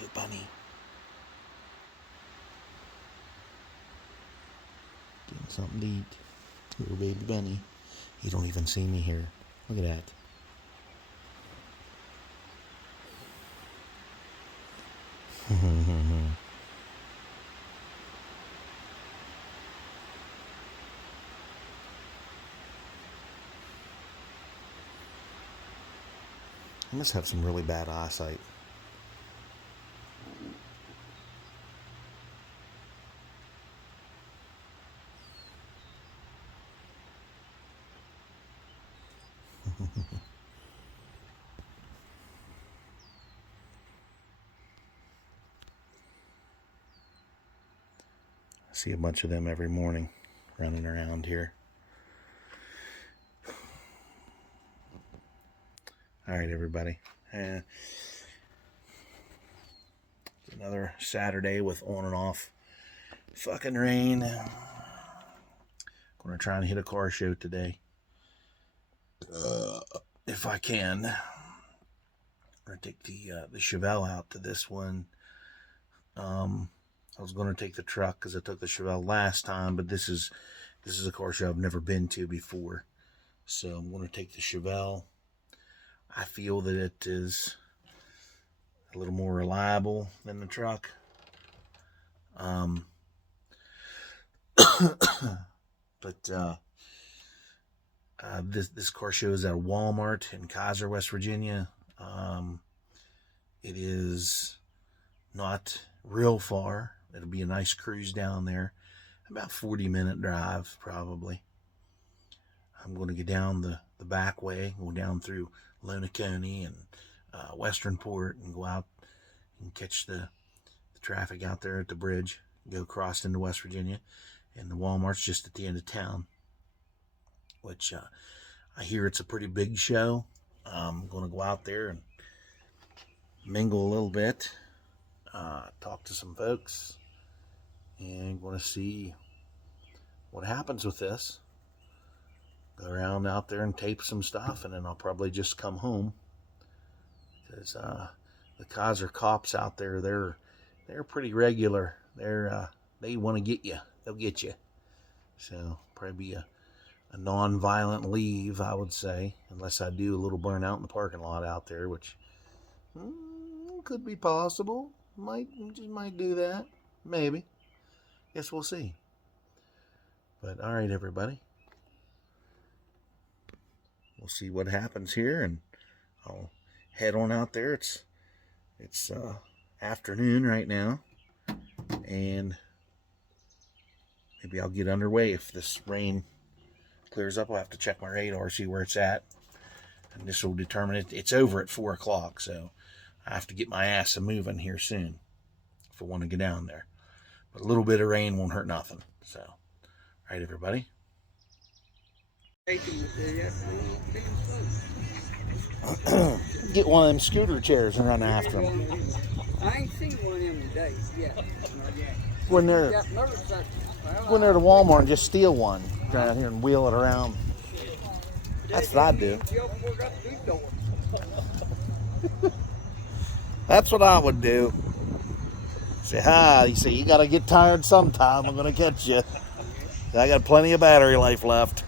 little bunny. Getting something to eat. Little baby bunny. You don't even see me here. Look at that. I must have some really bad eyesight. I see a bunch of them every morning running around here. All right, everybody. Another Saturday with on and off fucking rain. Gonna try and hit a car show today. If I can. I'm gonna take the Chevelle out to this one. I was gonna take the truck because I took the Chevelle last time, but this is a car show I've never been to before. So I'm gonna take the Chevelle. I feel that it is a little more reliable than the truck. This car show is at a Walmart in Kaiser, West Virginia. It is not real far. It'll be a nice cruise down there. About 40-minute drive, probably. I'm going to get down the back way, go down through Lonacone and Westernport, and go out and catch the traffic out there at the bridge, go across into West Virginia, and the Walmart's just at the end of town, which I hear it's a pretty big show. I'm going to go out there and mingle a little bit, talk to some folks, and going to see what happens with this. Go around out there and tape some stuff, and then I'll probably just come home, because the Kaiser cops out there, they're pretty regular. They want to get you. They'll get you. So probably be a non-violent leave, I would say, unless I do a little burnout in the parking lot out there, which could be possible. Might do that. Maybe. Guess we'll see. But all right, everybody. We'll see what happens here, and I'll head on out there. It's afternoon right now, and maybe I'll get underway if this rain clears up. I'll have to check my radar, see where it's at, and this will determine it. It's over at 4 o'clock, so I have to get my ass a moving here soon if I want to get down there. But a little bit of rain won't hurt nothing. So, all right, everybody. Get one of them scooter chairs and run after them. I ain't seen one of them today yet. When they're to Walmart and just steal one, drive out here and wheel it around. That's what I do. That's what I would do. Say hi. You say you gotta get tired sometime. I'm gonna catch you. I got plenty of battery life left.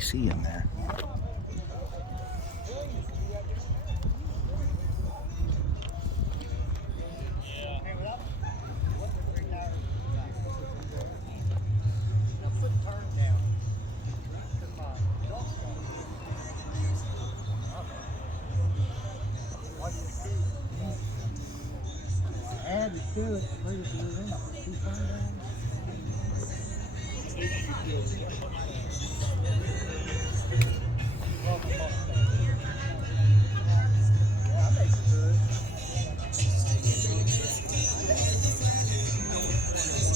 see in there.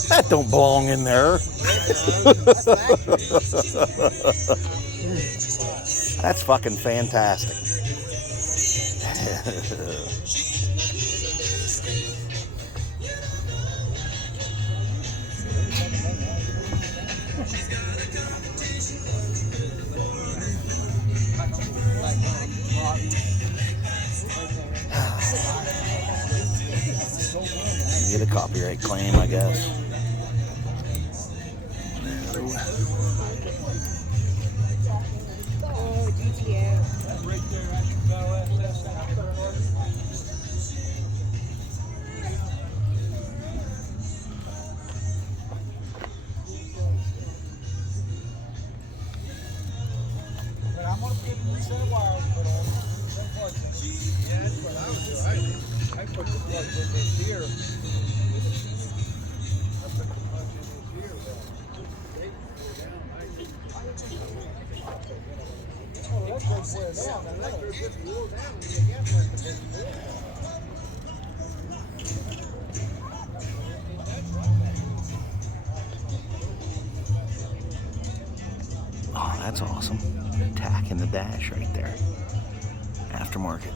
That don't belong in there. That's fucking fantastic. Get a copyright claim, I guess. Oh, GTO. But I'm gonna put a set of wires put on. Yeah, that's what I would do. I put the plug in this here. I put the plug in this here. Oh, that goes way down. That goes just wore down. You get that. Oh, that's awesome. Tack in the dash right there. Aftermarket.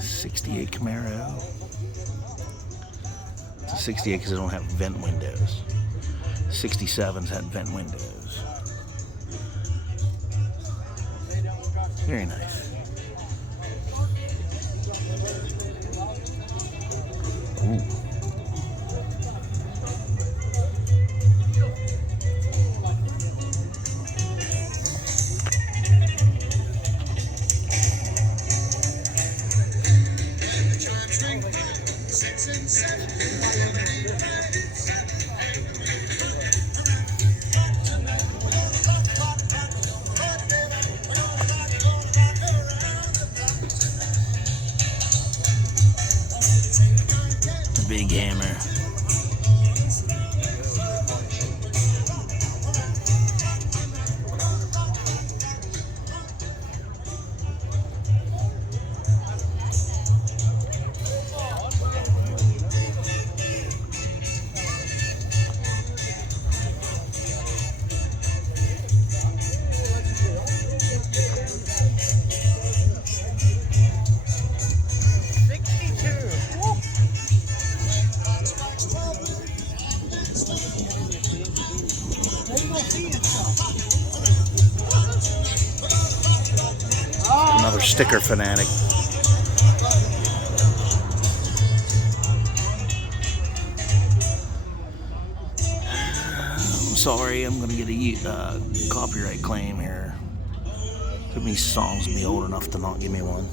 68 Camaro. It's a 68 because they don't have vent windows. 67s had vent windows. Very nice. Ooh. Big hammer. Another sticker fanatic. I'm sorry, I'm gonna get a copyright claim here. Could these songs be old enough to not give me one?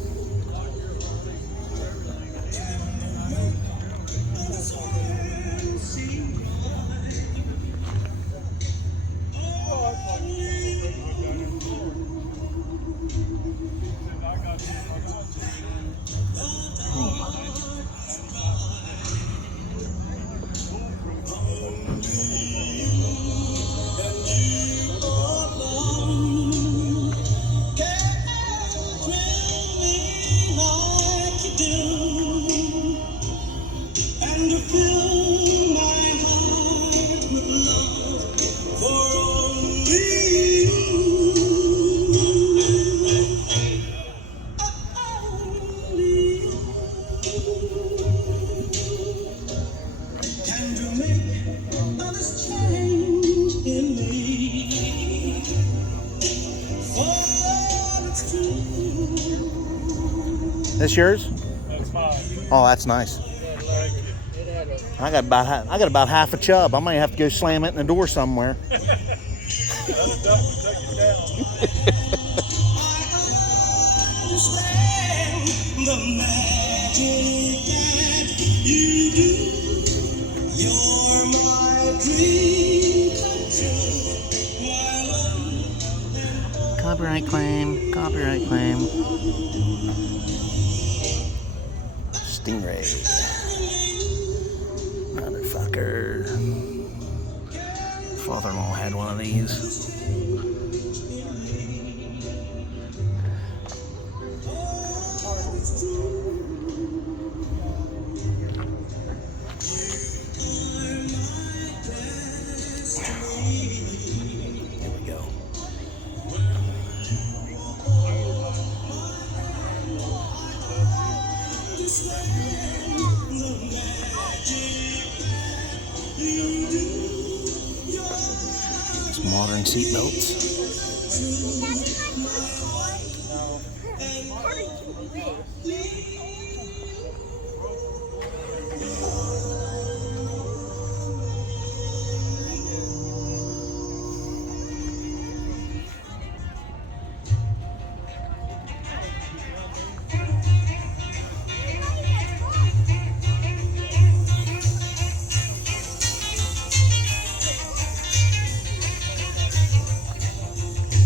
This yours? That's mine. Oh, that's nice. Thank you. I got about half a chub. I might have to go slam it in the door somewhere. Another duck will take your cat. The magic that you do, you're my dream come true. Copyright claim. Copyright claim. Stingray. Motherfucker. Father-in-law had one of these. Here we go. It's modern seat belts.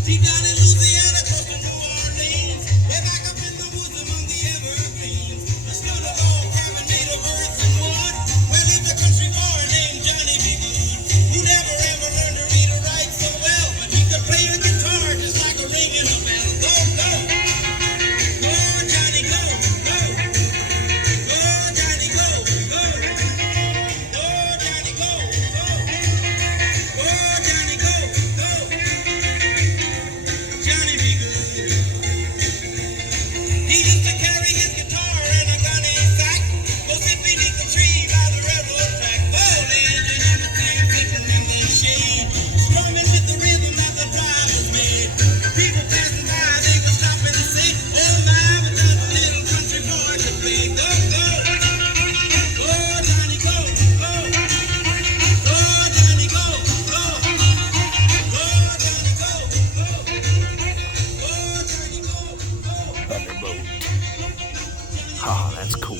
Deep down in Louisiana, close to New Orleans, way back up in the woods among the evergreens, there stood a log cabin made of earth and wood, where lived a country boy named Johnny B. Good, who never ever learned to read or write so well, but he could play a guitar just like a ringing a bell. Go, go, go, Johnny, go, go, go, Johnny, go, go, go, Johnny, go, go, go, Johnny, go, go. Johnny be good. He used to carry his guitar in a gunny sack, go sit beneath the tree by the railroad track. Well, the engineer was there sitting in the shade, strumming with the rhythm that the drivers made. People passing by, they would stop and say, "Oh my, but that's a little country boy to play." Go, go, go, Johnny, go, go, go, Johnny, go, go, go, Johnny, go, go. Thunderbolt. Ah, that's cool.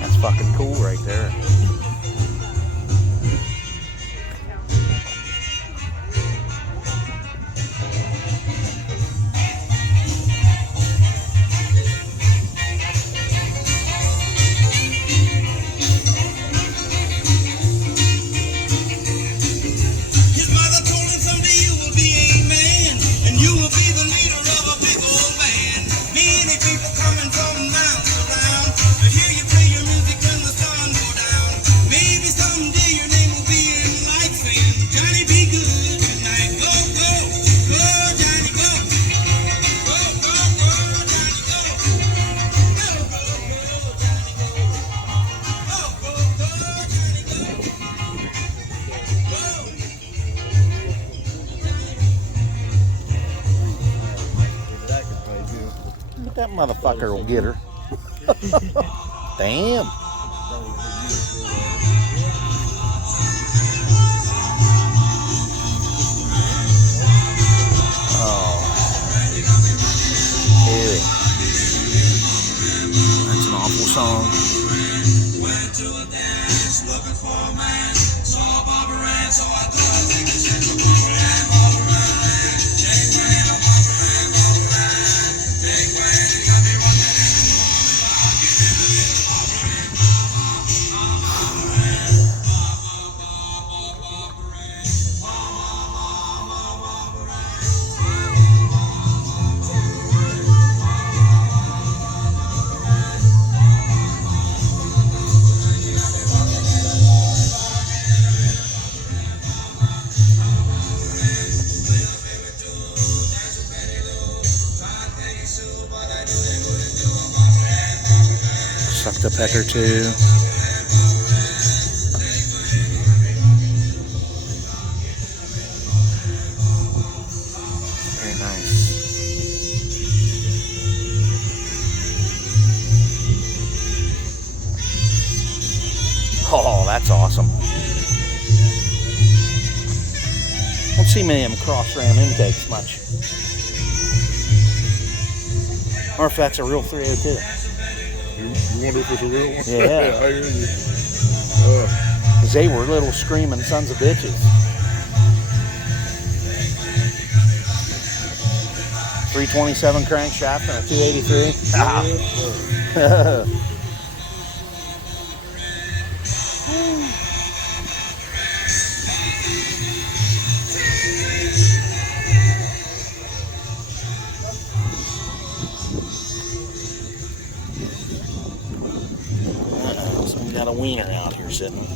That's fucking cool right there. His mother told him someday you will be a man, and you will be the leader of a big old band. Many people coming from miles around to hear you play your music when the sun go down. Maybe someday your name will be in lights saying, "Johnny, be good tonight." Go, go, go, Johnny, go. Go, go, go, Johnny, go. Go, go, go, Johnny, go. Go, go, go, Johnny, go. Go. But that motherfucker will get her. Damn. Oh. Ew. That's an awful song. Went to a dance looking for a man. Saw Barbara Ann, so I thought I'd take a chance. Barbara Ann, Barbara Ann. Take my hand, Barbara Ann, Barbara Ann. Take my hand, got me walking in the morning. I'll get in the little Barbara Ann, Barbara Ann, Barbara Ann. Sucked a peck or two. Don't see many of them cross ram intakes much. Or if that's a real 302. You wonder if it's a real one? Yeah. I hear you. 'Cause they were little screaming sons of bitches. 327 crankshaft and a 283. Ah. So we got a wiener out here sitting.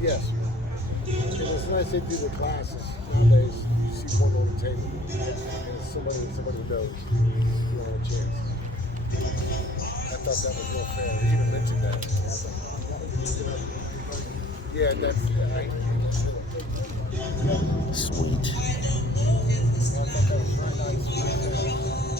Yes. And it's nice they do the classes nowadays. You see one on the table, and it's somebody knows. You don't have a chance. I thought that was real fair. He even mentioned that. Yeah, that's right. Sweet. I thought that was very nice.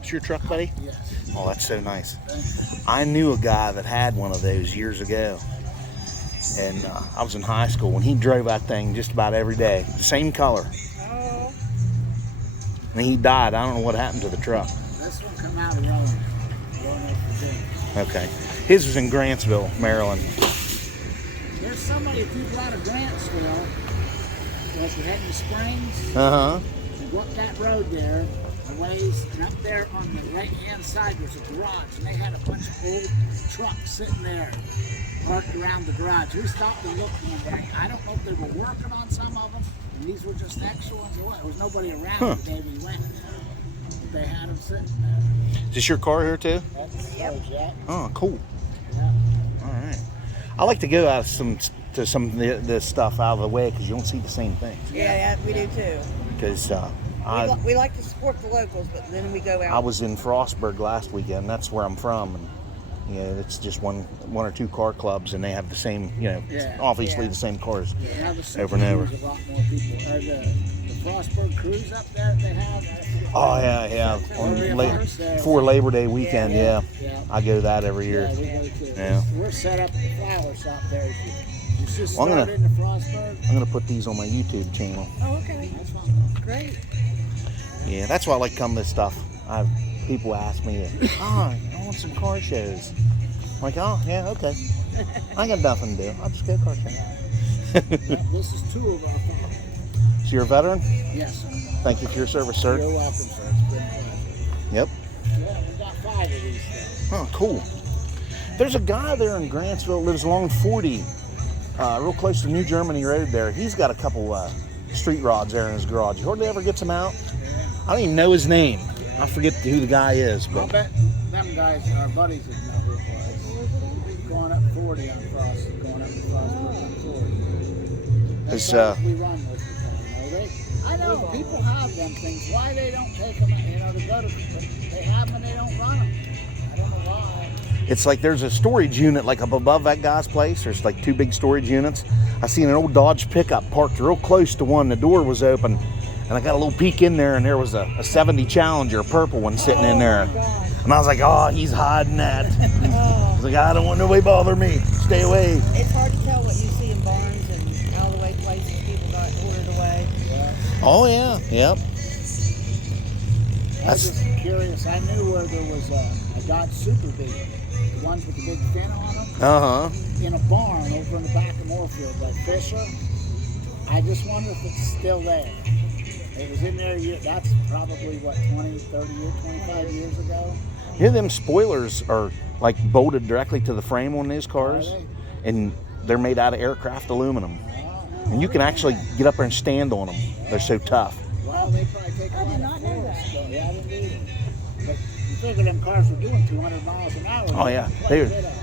It's your truck, buddy? Yes. Oh, that's so nice. I knew a guy that had one of those years ago. And I was in high school when he drove that thing just about every day. Same color. Oh, And he died. I don't know what happened to the truck. this one come out of Roanoke, Virginia. Okay. His was in Grantsville, Maryland. There's somebody, if you go out of Grantsville, like you're heading to Springs, Uh-huh. you go up that road there, a ways, and up there on the right-hand side there's a garage, and they had a bunch of old trucks sitting there, parked around the garage. We stopped and looked one day. I don't know if they were working on some of them, and these were just extra ones or what. There was nobody around the day we went. They had them sitting there. Is this your car here too? That's Jack. Oh, cool. Yeah. All right. I like to go out some of this stuff out of the way because you don't see the same things. Yeah, we do too. Because We like to support the locals, but then we go out. I was in Frostburg last weekend. That's where I'm from, and it's just one or two car clubs, and they have the same, Yeah. obviously Yeah. the same cars. Yeah, now the Over and over. There's a lot more people. Or the Frostburg cruise up there they have. Oh yeah. Early hours, For Labor Day weekend, yeah. Yeah. I go that every year. Yeah, we go too. Yeah. We're set up at the flower shop there. You just Well, I'm start gonna- in the Frostburg. I'm gonna put these on my YouTube channel. Oh, okay. That's fine. Great. Yeah, that's why I like coming to this stuff. People ask me, I want some car shows. I'm like, oh yeah, okay. I got nothing to do. I'll just go car show. Yeah, this is two of our five. So you're a veteran? Yes, sir. Thank you for your service, sir. You're welcome, sir. It's been a pleasure. Yep. Yeah, we got 5 of these things. Oh, cool. There's a guy there in Grantsville, lives along 40, real close to New Germany Road there. He's got a couple street rods there in his garage. You hardly ever gets them out. Yeah. I don't even know his name. I forget who the guy is, I'll but bet them guys, our buddies, would know who it was. Going up 40 on Frost, going up to Frostburg on 40. That's It's, how we run with it. I know people have them things. Why they don't take them, to go to, they have them and they don't run them. I don't know why. it's like there's a storage unit like up above that guy's place. There's like 2 big storage units. I seen an old Dodge pickup parked real close to one. The door was open, and I got a little peek in there, and there was a 70 Challenger, a purple one, sitting in there. And I was like, oh, he's hiding that. I was like, I don't want nobody bother me. Stay away. It's hard to tell what you see in barns and out of the way places people got ordered away. Oh yeah, yep. I was just curious. I knew where there was a Dodge Super Big, the ones with the big fin on them, Uh-huh. in a barn over in the back of Moorfield by Fisher. I just wonder if it's still there. It was in there, that's probably, what, 20, 30 years, 25 years ago? Yeah, them spoilers are like bolted directly to the frame on these cars, Are they? and they're made out of aircraft aluminum. Oh. And you can actually get up there and stand on them. They're so tough. Well, they probably take a I lot did of not know force, that. so, yeah, I didn't either. But you figure them cars were doing 200 miles an hour. Oh yeah,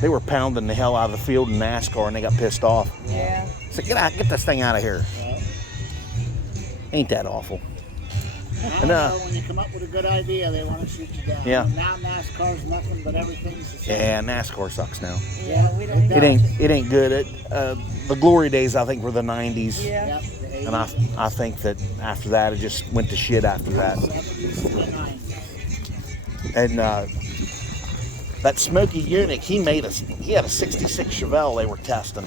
they were pounding the hell out of the field in NASCAR, and they got pissed off. Yeah. So get this thing out of here. Well, Ain't that awful? I And, don't know, when you come up with a good idea, they want to shoot you down. Yeah. Now NASCAR's nothing but everything's the same. Yeah, NASCAR sucks now. Yeah, we don't It even It ain't good. The glory days, I think, were the 90s. Yeah. Yep, the And I think that after that, it just went to shit after that. 70s to the 90s. And that Smokey Unic, he had a 66 Chevelle they were testing.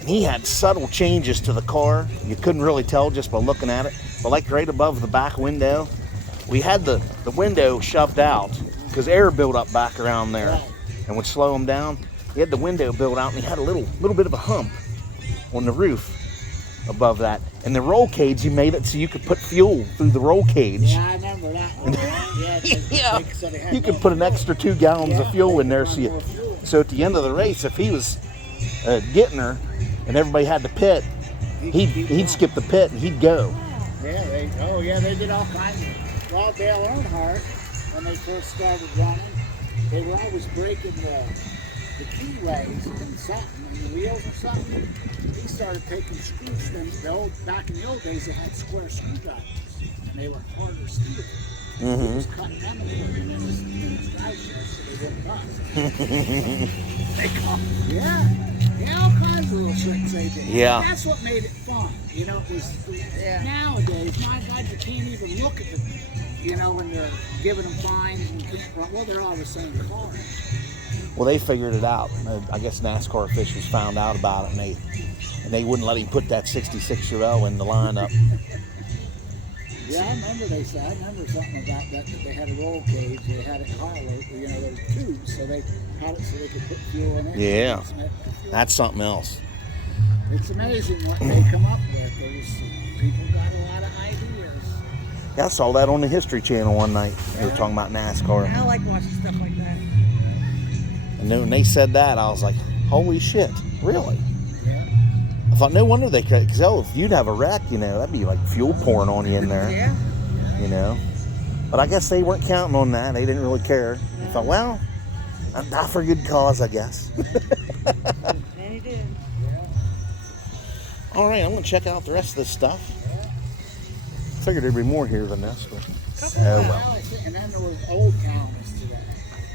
And he had subtle changes to the car. You couldn't really tell just by looking at it. But like right above the back window, we had the window shoved out because air built up back around there Right. and would slow him down. He had the window built out, and he had a little bit of a hump on the roof above that. And the roll cage, he made it so you could put fuel through the roll cage. Yeah, I remember that one. Yeah, Yeah. they said it had You could no put an fuel. extra 2 gallons of Yeah, fuel they in there, could so run more fuel. so at the end of the race, if he was getting her and everybody had to pit, he'd skip the pit and he'd go. Yeah, they did all kinds of. Well, Dale Earnhardt, when they first started running, they were always breaking the keyways and something, and the wheels or something. He started taking screws. Back in the old days, they had square screwdrivers, and they were harder steel. He was cutting them and putting them in his drive shaft so they wouldn't bust. They call, all kinds of little tricks they did. Yeah. That's what made it fun. It was Yeah. nowadays, my God, you can't even look at the, when they're giving them fines and can't run. Well, they're all the same car. Well, they figured it out. I guess NASCAR officials found out about it, and they wouldn't let him put that 66 Chevelle in the lineup. Yeah, I remember something about that they had a roll cage, they had it hollow, there were tubes, so they had it so they could put fuel in it. Yeah. And it could fuel. That's something else. It's amazing what they come up with. People got a lot of ideas. Yeah, I saw that on the History Channel one night. They were talking about NASCAR. I like watching stuff like that. And then when they said that, I was like, holy shit, really? Yeah. I thought, no wonder they could, because if you'd have a wreck, that'd be like fuel pouring on you in there, Yeah. But I guess they weren't counting on that. They didn't really care. I thought, well, I'm not for a good cause, I guess. And he did. All right, I'm going to check out the rest of this stuff. Figured there'd be more here than this, but oh well. And then there was Old Towners today.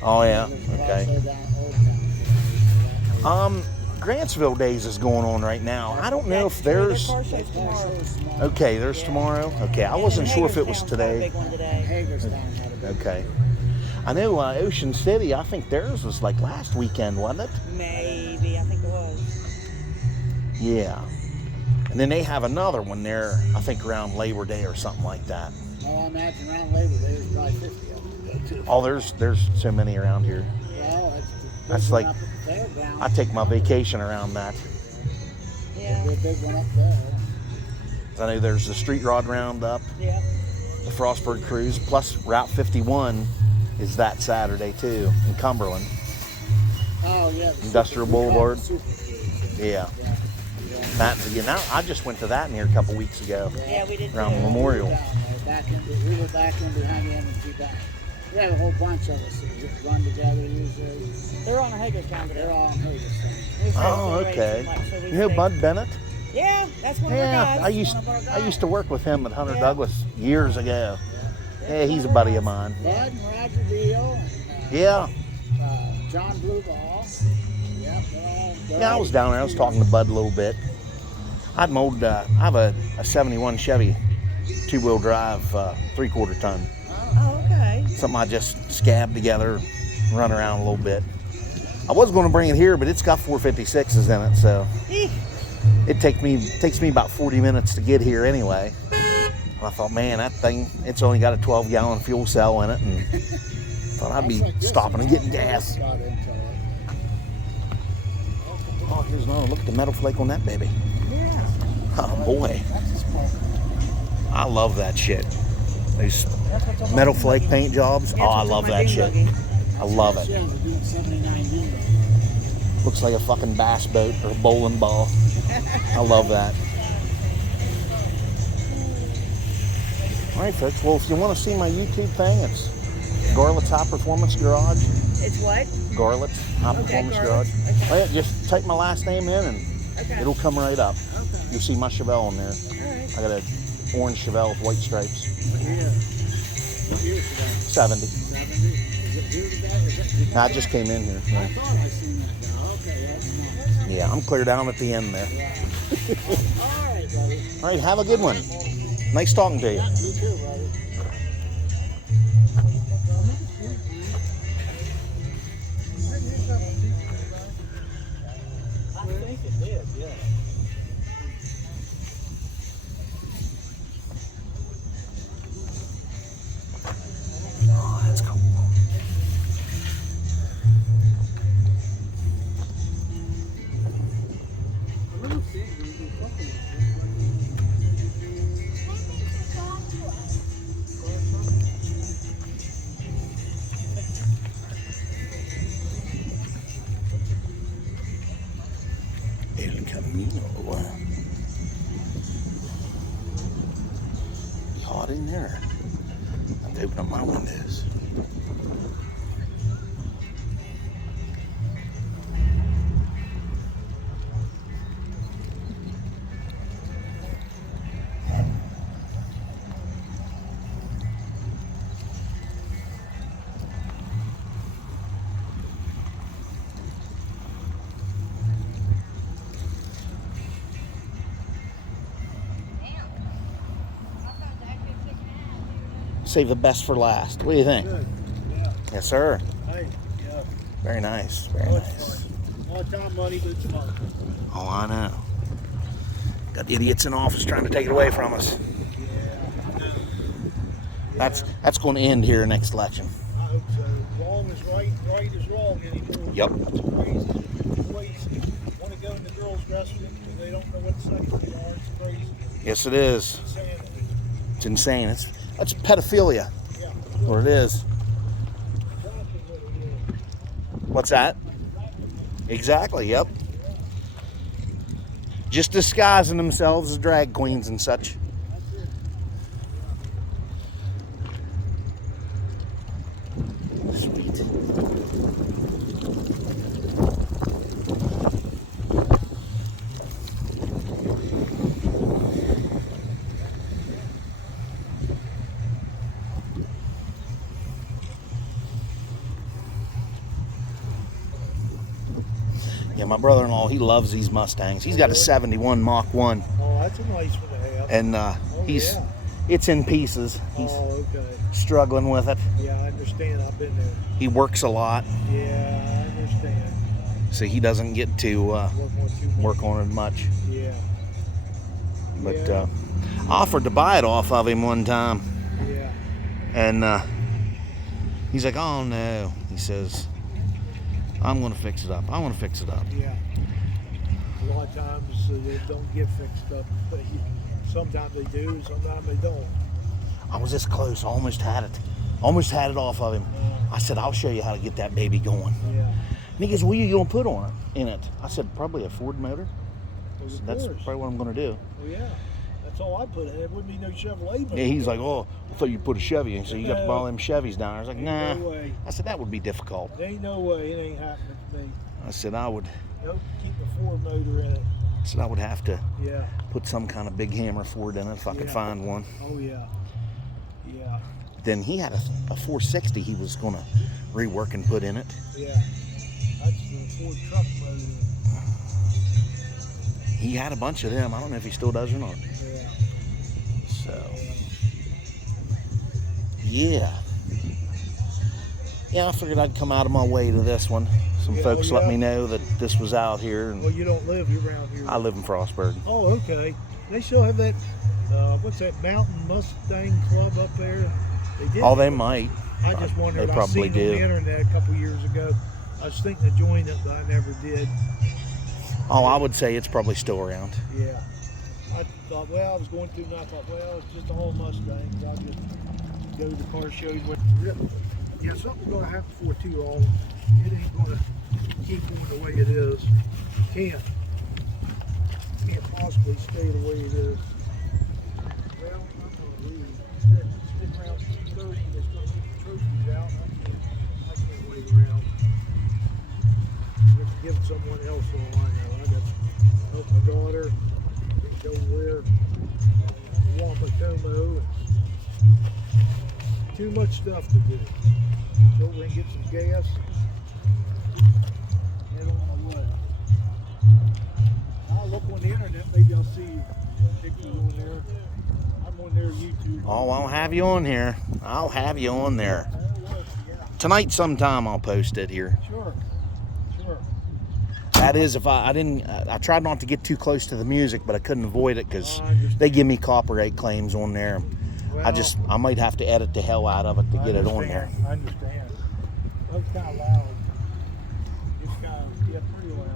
Oh yeah, There was okay. also down Old Towners. Grantsville Days is going on right now. I don't know if there's. Car show's tomorrow. Okay, there's tomorrow. Okay, I wasn't sure if it was Hagerstown's got a today. big one today. Hagerstown had a big Okay. I know Ocean City, I think theirs was like last weekend, wasn't it? Maybe, I think it was. Yeah. And then they have another one there, I think around Labor Day or something like that. Well, I imagine around Labor Day there's probably 50 of them too. Oh, there's so many around here. Well, That's big like- one up at the fairground. I take my vacation around that. Yeah. There's a big one up there. I know there's the Street Rod Roundup, Yeah. the Frostburg Cruise, plus Route 51 is that Saturday too in Cumberland. Oh yeah. the Industrial super- we call it Boulevard. the Super Cruise. Yeah. Yeah. That, I just went to that in here a couple weeks ago. Yeah, we did. Around too. Memorial. Down there. We were back in behind the M&T Bank. We have a whole bunch of us that run together usually. They're on a Hager account. They're all in Hagerstown. We stay Oh, with the okay. race, like, so we You know stay- Bud Bennett? Yeah, that's one of our Yeah, guys. I used one of our I guys. used to work with him at Hunter Yeah. Douglas years ago. Yeah, he's a buddy of mine. Bud and Roger Beal and Yeah, John Blueball. Yep, they're all. yeah, I was down there. I was talking to Bud a little bit. I have a 71 Chevy 2-wheel drive 3/4 ton. Oh, okay. Something I just scabbed together, run around a little bit. I was going to bring it here, but it's got 456s in it, so Eek. it takes me about 40 minutes to get here anyway. And I thought, man, that thing, it's only got a 12-gallon fuel cell in it, and thought I'd be stopping and getting gas. Got into it. Oh, here's another. Look at the metal flake on that baby. Oh boy, I love that shit. These metal flake paint jobs. Yeah, Oh, I that's love on my that dune shit. buggy. I love it. Yeah, they're doing 79 Dune. Looks like a fucking bass boat or a bowling ball. I love that. All right, folks. Well, if you want to see my YouTube thing, it's Garlett's High Performance Garage. It's what? Garlett's High Performance Garage. Garlett's. Okay. Oh, yeah, just type my last name in and Okay. it'll come right up. Okay. You'll see my Chevelle on there. All right. I got a orange Chevelle with white stripes. Yeah. What year is that? 70. 70? Is it here today? Is it I just came in here. I Yeah. thought I seen that guy. Okay, that's nice. Yeah, I'm clear down at the end there. All right, buddy. All right, have a good one. Nice talking to you. Yeah, you too, buddy. I think it did, yeah. Oh, that's cool. El Camino. Be hot in there. I have to open up my windows. Save the best for last. What do you think? Good. Yeah. Yes, sir. Hey, yeah. Very nice. Very Oh, it's nice. fun. All time money, but it's fun. Oh, I know. Got idiots in office trying to take it away from us. Yeah, I know. That's going to end here next election. I hope so. Wrong is right, right is wrong anymore. Yep. It's crazy. Boys want to go in the girls' restroom because they don't know what sex they are. It's crazy. Yes, it is. Insanity. It's insane. That's pedophilia. Yeah. What it is. Exactly what it is. What's that? Exactly. Yep. Just disguising themselves as drag queens and such. Sweet. Yeah, my brother-in-law, he loves these Mustangs. He's got a 71 Mach 1, Oh, that's a nice one to have. and yeah. it's in pieces. He's Oh, okay. struggling with it. Yeah, I understand. I've been there. He works a lot, Yeah, I understand. so he doesn't get to Work on too much. work on it much. Yeah. But Yeah. I offered to buy it off of him one time, Yeah. and he's like, "Oh no," he says, "I'm gonna fix it up. I want to fix it up." Yeah. A lot of times they don't get fixed up. Sometimes they do, sometimes they don't. I was this close. I almost had it. Almost had it off of him. I said, "I'll show you how to get that baby going." Yeah. And he goes, "What are you gonna put on it in it?" I said, "Probably a Ford motor. Well, of That's course. probably what I'm gonna do." Well, yeah. That's That's all I put in. It wouldn't be no Chevrolet motor. Yeah, he's like, oh, I thought you put a Chevy in. So you got to buy all them Chevys down. I was like, nah. No way. I said, that would be difficult. There ain't no way. It ain't happening to me. I said, I would Nope. Keep the Ford motor in it. have to Yeah. put some kind of big hammer Ford in it if I could Yeah. find one. Oh yeah. Yeah. Then he had a 460 he was going to rework and put in it. Yeah. That's the Ford truck motor. He had a bunch of them. I don't know if he still does or not. Yeah. So, yeah. Yeah, I figured I'd come out of my way to this one. Some Yeah, folks let yeah. me know that this was out here. Well, And you don't live around here. I live in Frostburg. Oh, okay. They still have that. What's that Mountain Mustang Club up there? They did. Oh, they might. I just wondered. They I probably seen do. on the internet a couple years ago. I was thinking of joining it, but I never did. Oh, I would say it's probably still around. Yeah. I thought, well, I was going through and I thought, well, it's just all Mustangs. I'll just go to the car shows. Yeah, something's going to happen before too long. It ain't going to keep going the way it is. Can't possibly stay the way it is. Well, I'm going to leave. Stick around 2:30. It's going to get the trophies out. I can't wait around. We have to give someone else all I know. I got to help my daughter go where Wampatomo. Too much stuff to do. Go over and get some gas. Head on my way. I'll look on the internet. Maybe I'll see pictures on there. I'm on their YouTube. Oh, I'll have you on here. I'll have you on there. Yeah, Tonight sometime I'll post it here. sure. Sure. That is, if I didn't, I tried not to get too close to the music, but I couldn't avoid it because I understand. they give me copyright claims on there. Well, I might have to edit the hell out of it to get it on there. I understand. Well, it's kind of loud. It's kind of, yeah, pretty loud.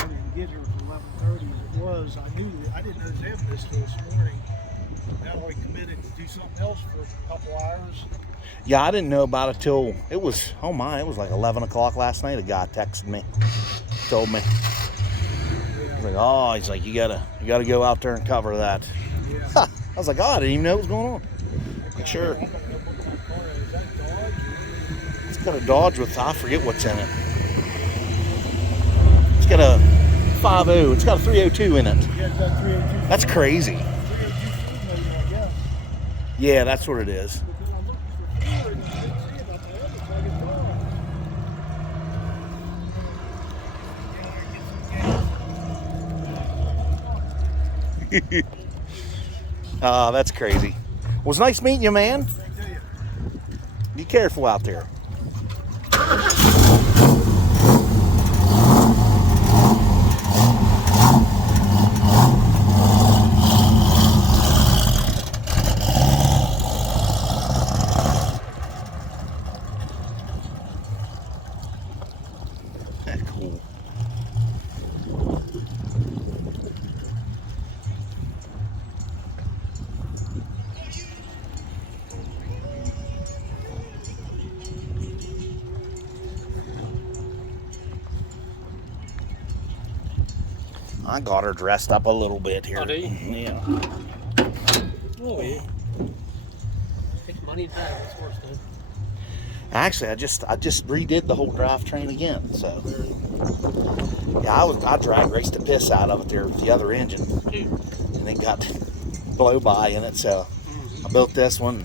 I didn't get here for 11:30 as it was. I knew that I didn't know they had this till this morning. Now I committed to do something else for a couple hours. Yeah, I didn't know about it till it was, oh my, it was like 11 o'clock last night. A guy texted me, told me. I was like, oh, he's like, you gotta go out there and cover that. Yeah. I was like, oh, I didn't even know what was going on. Like, sure. I don't know what kind of car it is. Is that Dodge? It's got a Dodge with, I forget what's in it. It's got a 5.0. It's got a 302 in it. Yeah, it's got 302. That's crazy. 302 maybe, I guess. Yeah, that's what it is. Because I'm looking for Ford and I didn't see it. I thought, oh, looks like it's That's crazy. Well, it's nice meeting you, man. Thank you. Be careful out there. That's cool. I got her dressed up a little bit here. Oh, do you? Yeah. Oh, yeah. Take money and time. That's worse, though. Actually, I just redid the whole drivetrain again. So yeah, I drag raced the piss out of it there with the other engine, and it got blow by in it. So I built this one,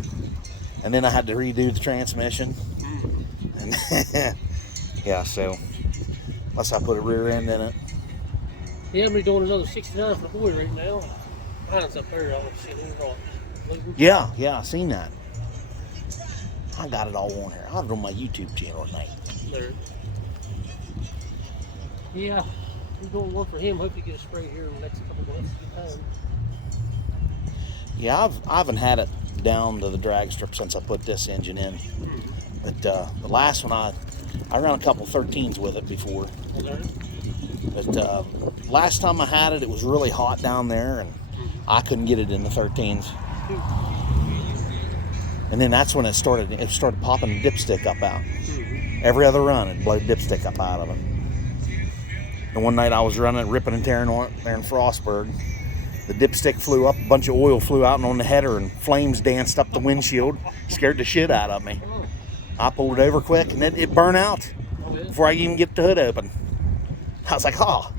and then I had to redo the transmission. And yeah, so unless I put a rear end in it. Yeah, I'm doing another 69 for the boy right now. Mine's up there. I don't see it wrong. Yeah, I seen that. I got it all on here. I'll have it on my YouTube channel tonight. There. Yeah, I'm doing one for him. Hope to get a spray here in the next couple of months. Good time. Yeah, I haven't had it down to the drag strip since I put this engine in. But the last one, I ran a couple 13s with it before. Okay. But last time I had it, it was really hot down there, and I couldn't get it in the 13s. And then that's when it started popping the dipstick up out. Every other run, it'd blow dipstick up out of it. And one night I was running, ripping and tearing on it there in Frostburg. The dipstick flew up, a bunch of oil flew out and on the header, and flames danced up the windshield. Scared the shit out of me. I pulled it over quick, and it burned out before I could even get the hood open. I was like, oh.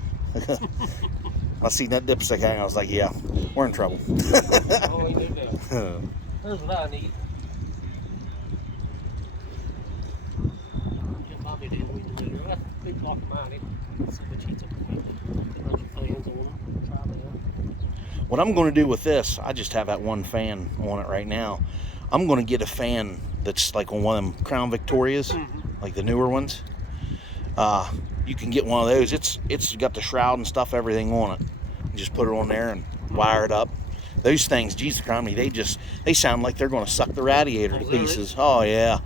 I seen that dipstick hang, I was like, yeah, we're in trouble. Oh, you need that. Here's what I need. Get Bobby to do it. Big block of mine. See what sheets up quick. Run some fans on them. Try that. What I'm going to do with this, I just have that one fan on it right now. I'm going to get a fan that's like on one of them Crown Victorias, like the newer ones. You can get one of those. It's got the shroud and stuff, everything on it. You just put it on there and wire it up. Those things, Jesus Christ, they sound like they're going to suck the radiator to pieces. Oh yeah,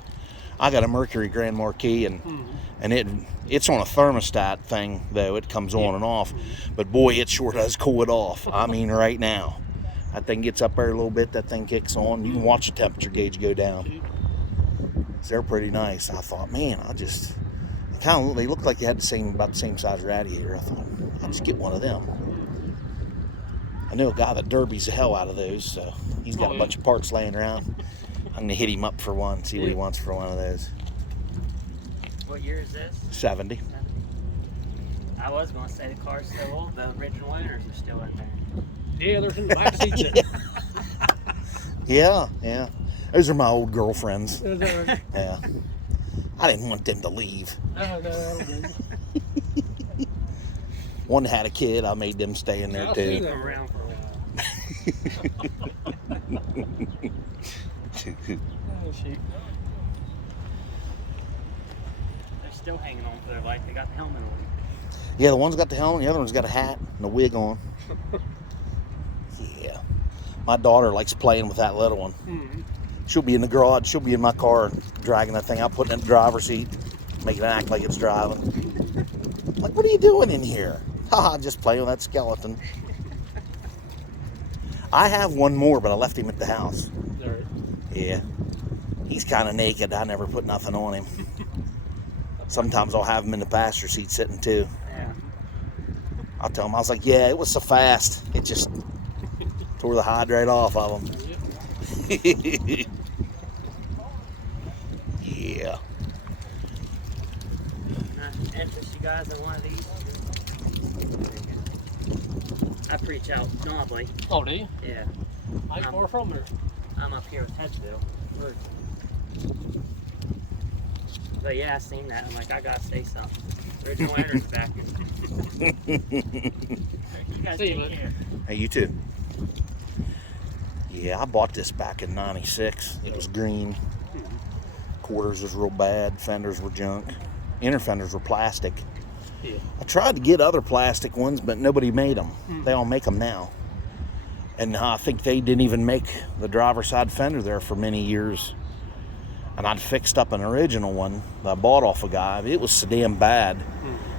I got a Mercury Grand Marquis and it's on a thermostat thing though. It comes on and off, but boy, it sure does cool it off. I mean, right now, that thing gets up there a little bit. That thing kicks on. You can watch the temperature gauge go down. So they're pretty nice. I thought, man, they look like they had about the same size radiator. I thought, I'll just get one of them. I know a guy that derbies the hell out of those, so he's got a bunch of parts laying around. I'm gonna hit him up for one, see what he wants for one of those. What year is this? 70. I was going to say the car's still old. The original owners are still in there. Yeah, there's in the back seat. Yeah. Those are my old girlfriends. No, Yeah. I didn't want them to leave. no. One had a kid, I made them stay in there I'll see too. them around for a while. Oh, shoot. They're still hanging on to their life. They got the helmet on. Yeah, the one's got the helmet, the other one's got a hat and a wig on. Yeah. My daughter likes playing with that little one. She'll be in the garage, she'll be in my car dragging that thing out, putting it in the driver's seat, making it act like it's driving. I'm like, what are you doing in here? Haha, just playing with that skeleton. I have one more, but I left him at the house. There. Yeah. He's kind of naked. I never put nothing on him. Sometimes I'll have him in the passenger seat sitting too. Yeah. I'll tell him, I was like, yeah, it was so fast. It just tore the hide right off of him. Yeah. Can I interest you guys in one of these? I preach out Nobley. Oh, do you? Yeah. I ain't far from there. I'm up here with Headsville. But yeah, I seen that. I'm like, I gotta say something. Original owners back in. You guys See you, take man. care. Hey, you too. Yeah, I bought this back in '96. It was green. Quarters was real bad. Fenders were junk. Inner fenders were plastic. Yeah. I tried to get other plastic ones, but nobody made them. They all make them now. And I think they didn't even make the driver's side fender there for many years. And I'd fixed up an original one that I bought off a guy. It was so damn bad.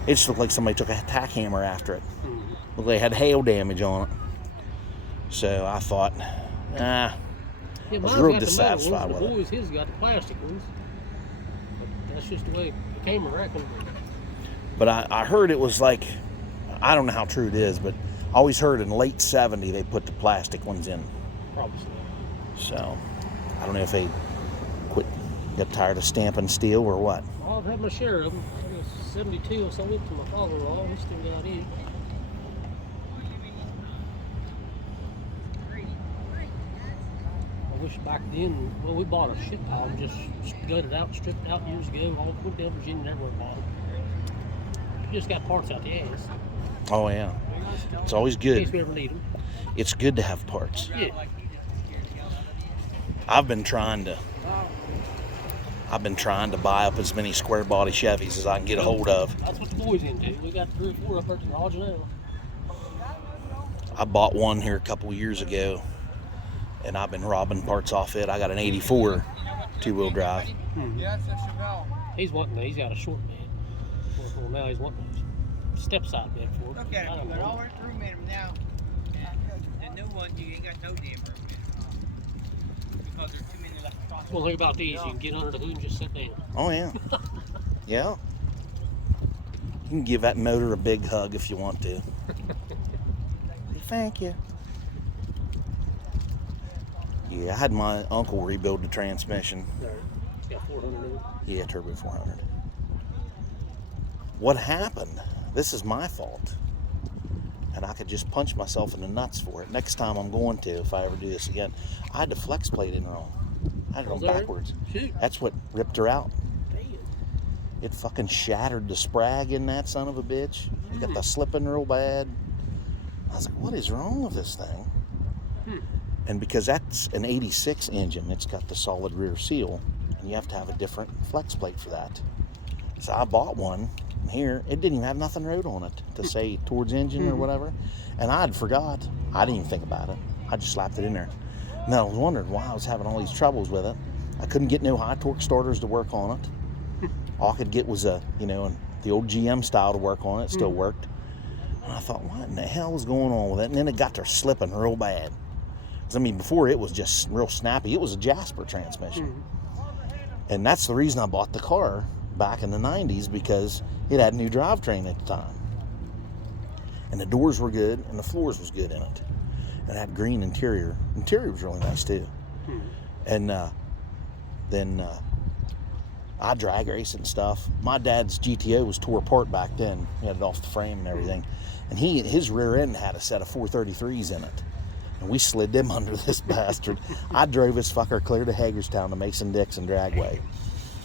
It just looked like somebody took a tack hammer after it. Looked like it had hail damage on it. So I thought, Yeah, I was mine's real got the metal dissatisfied ones. with The it. boys, his got the plastic ones. But that's just the way it became, I reckon. But I heard it was like, I don't know how true it is, but I always heard in late '70 they put the plastic ones in. Probably so. So I don't know if they got tired of stamping steel or what. I've had my share of them. I was 72, I sold it to my father-in-law. He still got it. I wish back then, well, we bought a shit pile and just gutted out, stripped out years ago. All went down to Virginia and everywhere bought them. You just got parts out the ass. Oh yeah, it's always In case good. we ever need them. It's good to have parts. Yeah. I've been trying to buy up as many square body Chevys as I can get a hold of. That's what the boys into. We got 3 or 4 up at the garage now. I bought one here a couple of years ago, and I've been robbing parts off it. I got an '84 two-wheel drive. He's wanting, he's got a short bed. Well, now he's wanting a step side bed for it. Look at I it, don't but know. all that room in them now. The new one, you ain't got no damn room in it. Well, think about these. You can get under the hood and just sit down. Oh yeah. Yeah. You can give that motor a big hug if you want to. Thank you. Yeah, I had my uncle rebuild the transmission. There. It's got 400 in it. Yeah, Turbo 400. What happened? This is my fault. And I could just punch myself in the nuts for it. Next time I'm going to, if I ever do this again, I had the flex plate in wrong. I had it on Was there? backwards. Shoot. That's what ripped her out. Damn. It fucking shattered the sprag in that son of a bitch. It got the slipping real bad. I was like, what is wrong with this thing? And because that's an 86 engine, it's got the solid rear seal, and you have to have a different flex plate for that. So I bought one, and here, it didn't even have nothing wrote on it to say towards engine or whatever. And I'd forgot. I didn't even think about it. I just slapped it in there. And I was wondering why I was having all these troubles with it. I couldn't get no high torque starters to work on it. All I could get was the old GM style to work on it. It still worked. And I thought, what in the hell was going on with it? And then it got to slipping real bad. 'Cause, I mean, before it was just real snappy. It was a Jasper transmission. And that's the reason I bought the car back in the 90s, because it had a new drivetrain at the time. And the doors were good, and the floors was good in it. And it had green interior. Interior was really nice too. And then I drag race and stuff. My dad's GTO was tore apart back then. He had it off the frame and everything. And his rear end had a set of 433s in it. And we slid them under this bastard. I drove this fucker clear to Hagerstown to Mason-Dixon Dragway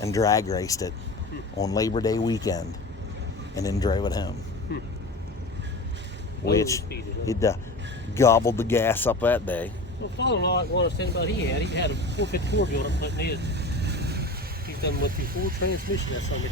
and drag raced it on Labor Day weekend, and then drove it home. Which it gobbled the gas up that day. Well, father-in-law, like what I was telling about, he had a 454 built up, but he's done with the full transmission. That's something.